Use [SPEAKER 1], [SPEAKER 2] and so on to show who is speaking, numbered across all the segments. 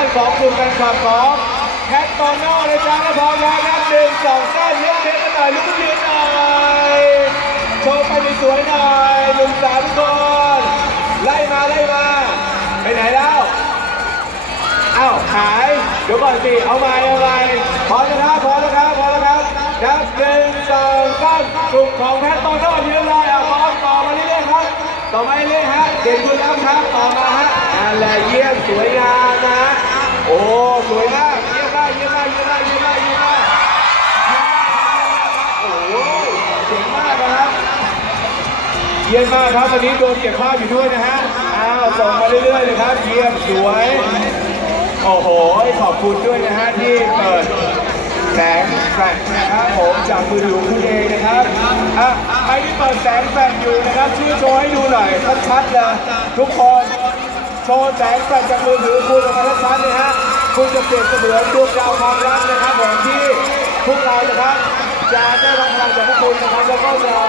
[SPEAKER 1] านของกลุ่มแฟนคลับของแคทตอนนอกเลยจ้าและพอมแล้วนับหนึ่งสองสามเลี้ยงเพชรกันหน่อยลุกขึ้นยืนหน่อยโชว์ไปสวยหน่อยหนุ่มสาวทุกคนไล่มาไล่มาไปไหนแล้วอ้าวหายเดี๋ยวก่อนสิเอาใหม่เอาใหม่พอแล้วครับพอแล้วครับพอแล้วครับนับหนึ่งสองสามกลุ่มของแพทตอนนอกยืนเลยอะพร้อมต่อมาเรื่อยๆครับต่อมาเรื่อยๆฮะเก่งคุณแล้วครับต่อมาฮะอะไรเยี่ยมสวยงามนะ โอ้สวยมากเยี่ยมมากเยี่ยมมากเยี่ยมมากเยี่ยมมากเยี่ยมมากโอ้เจ๋งมากนะครับเยี่ยมมากครับวันนี้โดนเก็บภาพอยู่ด้วยนะฮะอ้าวส่งมาเรื่อยๆเลยครับ เยี่ยมสวยโอ้โหขอบคุณด้วยนะฮะที่เปิดแสงแฟลชนะครับผมจากมือถือคุณเองนะครับอะใครที่เปิดแสงแฟลชอยู่นะครับช่วยโชว์ให้ดูหน่อยชัดๆเลยทุกคนโชว์แสงแฟลชจากมือถือคุณออกมาชัดๆเลยฮะ คุณจะเปรียบเสมือนดวงดาวความรักนะครับผมที่พวกเรานะครับจะได้รับพลังจากพวกคุณนะครับแล้วก็จะมา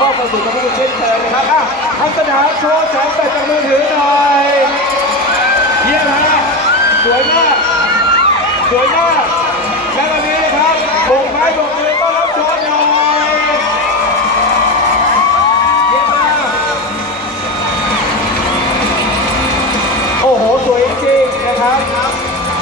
[SPEAKER 1] มอบความสุขกับพวกคุณเช่นเคยนะครับอะทัศนาโชว์แสงแฟลชจากมือถือหน่อยเยี่ยมฮะสวยมากสวยมาก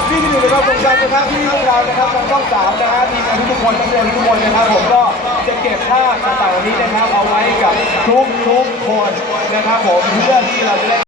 [SPEAKER 1] พี่ที่อหนึ่งในความทรงจำนะครับที่พวกเรานะครับทางช่องสามนะฮะทีมงานทุกคนทุกเรียนทุกคนนะครับผมก็จะเก็บภาพต่างๆเหล่านี้นะครับเอาไว้กับทุกๆคนนะครับผมเพื่อที่เราจะได้